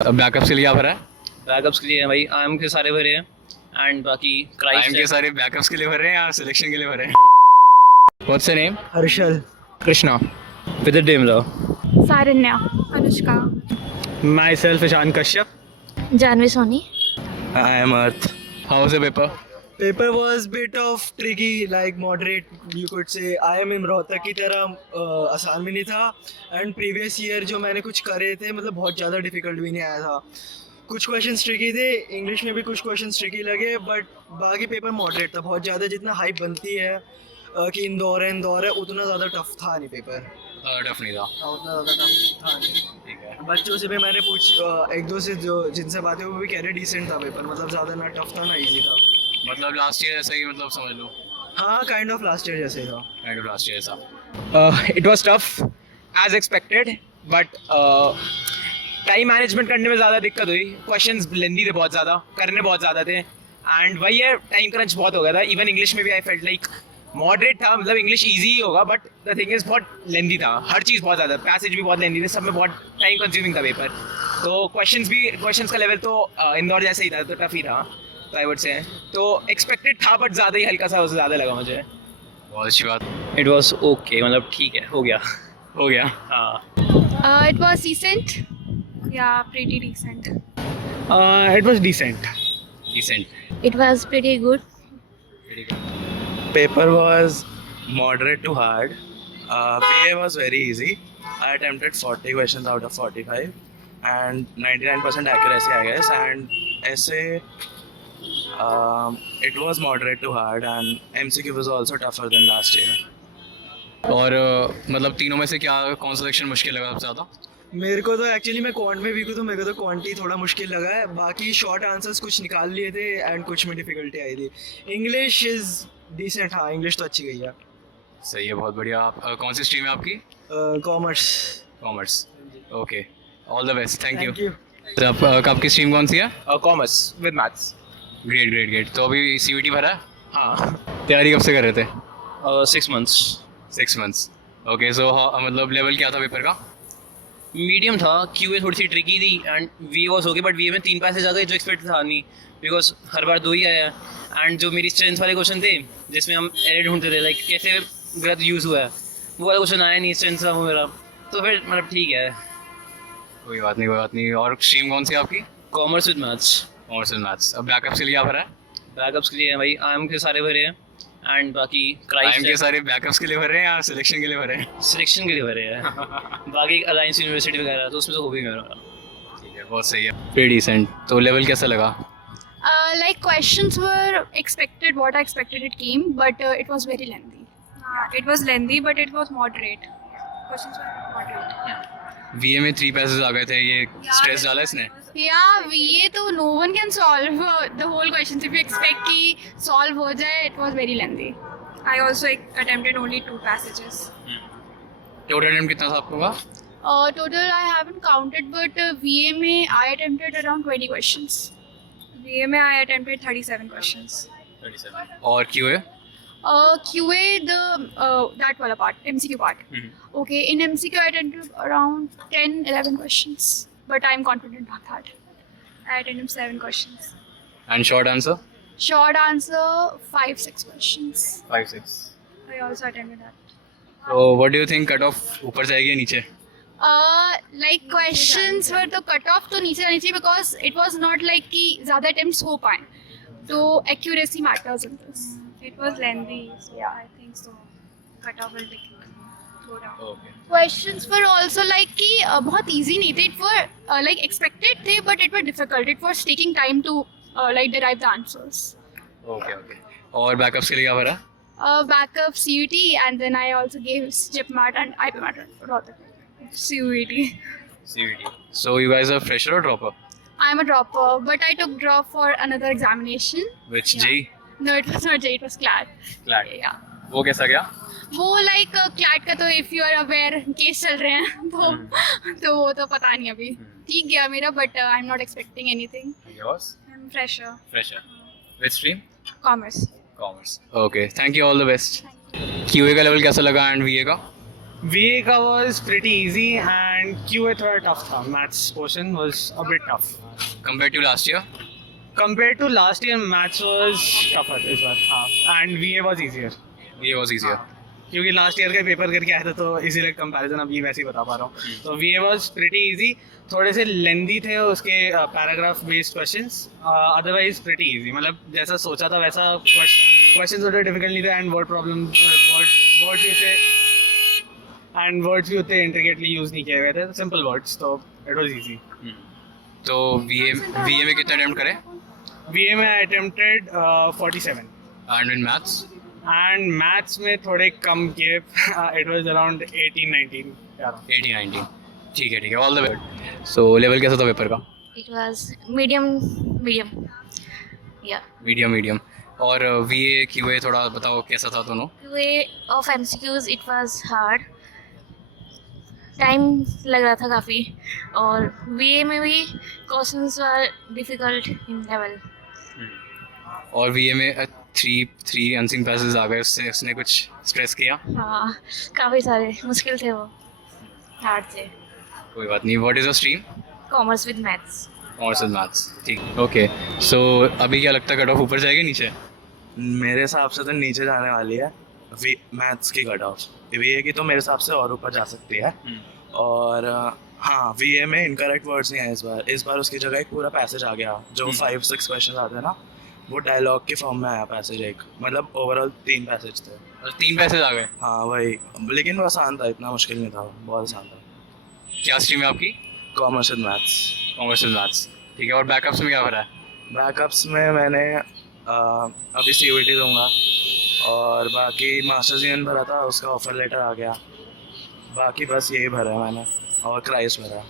Backups के लिए क्या भरा है? बैकअप्स के लिए भाई आईएम के सारे भरे हैं एंड बाकी टाइम क्राइस्ट के सारे बैकअप्स के लिए भर रहे हैं या सिलेक्शन के लिए भर रहे हैं? What's your name? Harshal, Krishna. With डेमला Saranya, Anushka, myself Ishan Kashyap. Janvi Soni. I am Earth. How was the paper? Paper was bit of tricky, like moderate, you could say. I am in Rohtak की तरह आसान भी नहीं था. एंड प्रीवियस ईयर जो मैंने कुछ करे थे मतलब बहुत ज़्यादा डिफिकल्ट भी नहीं आया था. कुछ क्वेश्चंस ट्रिकी थे, इंग्लिश में भी कुछ क्वेश्चंस ट्रिकी लगे, बट बाकी पेपर मॉडरेट था. बहुत ज़्यादा जितना हाइप बनती है कि इंदौर है उतना ज़्यादा टफ था नहीं पेपर. टफ नहीं था। हाँ, उतना ज़्यादा टफ था नहीं. ठीक है। बच्चों से भी मैंने एक दो से जो जिनसे बातें वो भी कह रहे डिसेंट था पेपर. मतलब ज़्यादा ना टफ था ना इजी था. मतलब लास्ट ईयर ऐसा ही मतलब समझ लो। हाँ, काइंड ऑफ लास्ट ईयर जैसे था. काइंड ऑफ लास्ट ईयर ऐसा। It was tough as expected, but time management करने में ज़्यादा दिक्कत हुई. क्वेश्चंस लेंदी थे बहुत ज़्यादा, करने बहुत ज़्यादा थे, एंड वही है टाइम क्रंच बहुत हो गया था. इवन इंग्लिश में भी आई फेल्ट लाइक मॉडरेट था, मतलब इंग्लिश ईजी ही होगा, बट द थिंग इज़ बहुत लेंदी था. हर चीज़ बहुत ज़्यादा, पैसेज भी बहुत लेंदी थे, सब में बहुत टाइम कंज्यूमिंग था पेपर. तो क्वेश्चंस का लेवल तो इंदौर जैसे ही था, तो टफ ही था, तो आई वुड से. तो एक्सपेक्टेड था, बट ज़्यादा ही हल्का सा उससे ज़्यादा लगा मुझे. बहुत अच्छी बात। इट वाज ओके, मतलब ठीक है, हो गया. हो गया। हाँ, It was decent. Yeah, pretty decent. It was decent. Decent. It was pretty good. Paper was moderate to hard. BA was very easy. I attempted 40 questions out of 45 and 99% accuracy, I guess. And essay, it was moderate to hard, and MCQ was also tougher than last year. और मतलब तीनों में से क्या कौन सा section मुश्किल लगा सबसे ज़्यादा? मेरे को तो एक्चुअली मैं क्वांट में वीक हूँ, तो मेरे को तो क्वांटी थोड़ा मुश्किल लगा है. बाकी शॉर्ट आंसर्स कुछ निकाल लिए थे एंड कुछ में डिफिकल्टी आई थी. English is decent. हाँ, इंग्लिश तो अच्छी गई है. सही है, बहुत बढ़िया। आप कौन सी स्ट्रीम है आपकी? Commerce. Commerce. Okay, all the best. Thank thank you. You. आपकी स्ट्रीम कौन सी है? Commerce with maths. Great great great. तो अभी सीयूटी भरा है? हाँ, तैयारी कब से कर रहे थे? 6 months. 6 months। ओके, सो मतलब लेवल क्या था पेपर का? मीडियम था. क्यूए थोड़ी सी ट्रिकी थी and V was okay, but V में 3 पैसे ज़्यादा जो एक्सपेक्ट था नहीं, बिकॉज हर बार 2 ही आया. एंड जो मेरी स्ट्रेंथ वाले क्वेश्चन थे जिसमें हम एरर ढूंढते थे, लाइक कैसे गलत यूज़ हुआ है, वो वाला क्वेश्चन आया नहीं. स्ट्रेंथ था वो मेरा, तो फिर मतलब ठीक है. कोई बात नहीं, कोई बात नहीं। और स्ट्रीम कौन सी है आपकी? Commerce with maths. Commerce and maths. अब बैकअप्स के लिए क्या भरा है? बैकअप्स के लिए भाई आईएम के सारे भरे हैं एंड बाकी टाइम के क्राइस्ट सारे बैकअप्स के लिए भर रहे हैं या सिलेक्शन के लिए भर रहे हैं? सिलेक्शन के लिए भरे हैं. बाकी अलायंस यूनिवर्सिटी वगैरह, तो उसमें तो हो भी मेरा. ठीक है, बहुत सही है। Pre decent. तो लेवल कैसा लगा? Like questions were expected, what I expected it came, but it was very lengthy. It was lengthy, but it was moderate. Questions were moderate. वीए में 3 पैसेज आ गए थे, ये स्ट्रेस डाला इसने? Yeah, ये तो no one can solve the whole questions. If you expect कि solve हो जाए, it was very lengthy. I also attempted only 2 passages. Total attempt कितना था आपका? Total I haven't counted, but VA में I attempted around 20 questions. BA में I attempted 37 questions. 37। और QA? QA that वाला part, MCQ part. Okay, in MCQ I attempted around 10-11 questions, but I'm confident on that. I attempted 7 questions. And short answer? Short answer 5-6 questions. 5-6। I also attempted that. तो what do you think, cut off ऊपर जाएगी या नीचे? Like questions were तो cut off तो नीचे जानी चाहिए, because it was not like कि ज़्यादा attempts हो पाएं, तो accuracy matters in this. It was lengthy, so yeah, I think so. Cut off will go down. Okay. Questions were also like कि बहुत easy नहीं थे. It were like expected थे, but it were difficult. It was taking time to like derive the answers. Okay okay. और backups के लिए क्या भरा? Backup CUT, and then I also gave JIPMAT and IPMAT Rohtak. CUET. CUET. So you guys are fresher और dropper? I'm a dropper, but I took drop for another examination. Which Yeah. Ji? No, it was not J, it was CLAT. CLAT. Yeah. वो कैसा गया? वो like CLAT का तो if you are aware case चल रहे हैं, तो वो तो पता नहीं अभी. ठीक गया मेरा, but I am not expecting anything. Yours? I'm fresher. Fresher. Which stream? Commerce. Commerce. Okay, thank you, all the best. QA का लेवल कैसा लगा एंड वीए का? VA का was pretty easy and QA थोड़ा tough था. Maths portion was a bit tough. Compare to last year? Compared to last year, maths was tougher इस बार. हाँ. And VA was easier. ये वॉज ईजियर. क्योंकि last year का paper करके आया था तो इसीलिए कंपैरिजन अभी वैसे ही बता पा रहा हूँ. तो VA was pretty easy. थोड़े से लेंदी थे उसके paragraph based questions. Otherwise pretty easy. मतलब जैसा सोचा था वैसा क्वेश्चंस उतने डिफिकल्ट नहीं थे एंड वर्ड प्रॉब्लम वर्ड्स भी थे एंड वर्ड्स भी उतने इंट्रिकेटली यूज नहीं किए गए थे. Simple words. तो इट वाज इजी. तो VA में कितने अटेम्प्ट करें? VA में आई attempted 47 and in maths? And maths में थोड़े कम किए. It was around 18-19. 18-19. ठीक है all the best. So level कैसा था पेपर का? It was medium. Yeah. Medium. और VA QA थोड़ा बताओ कैसा था दोनों? QA of MCQs it was hard. Time लग रहा था काफ़ी. और VA में भी questions were difficult in level. और VA में थ्री अनसीन पैसेज आ गए, उसने कुछ स्ट्रेस किया? हाँ, काफ़ी सारे मुश्किल थे वो. हार्ड थे. कोई बात नहीं. What is your stream? Commerce with maths. Commerce with maths. ठीक. ओके. सो अभी क्या लगता है कट ऑफ ऊपर जाएगी नीचे? मेरे हिसाब से तो नीचे जाने वाली है मैथ्स की कट ऑफ. VA की तो मेरे हिसाब से और ऊपर जा सकती है. और हाँ, VA में इनकरेक्ट वर्ड्स नहीं है इस बार उसकी जगह एक पूरा पैसेज आ गया. जो 5-6 क्वेश्चन आते हैं ना, वो डायलॉग के फॉर्म में आया पैसेज एक. मतलब ओवरऑल 3 पैसेज थे. 3 पैसेज आ गए? हाँ वही. लेकिन वो आसान था, इतना मुश्किल नहीं था, बहुत आसान था. क्या स्ट्रीम है आपकी? Commerce with maths. Commerce with maths. ठीक है. और बैकअप्स में क्या भरा है? बैकअप्स में मैंने अभी CUET दूंगा. और बाकी मास्टर्स यूनियन भरा था, उसका ऑफर लेटर आ गया. बाकी बस यही भरा है मैंने. और क्राइस्ट भरा है.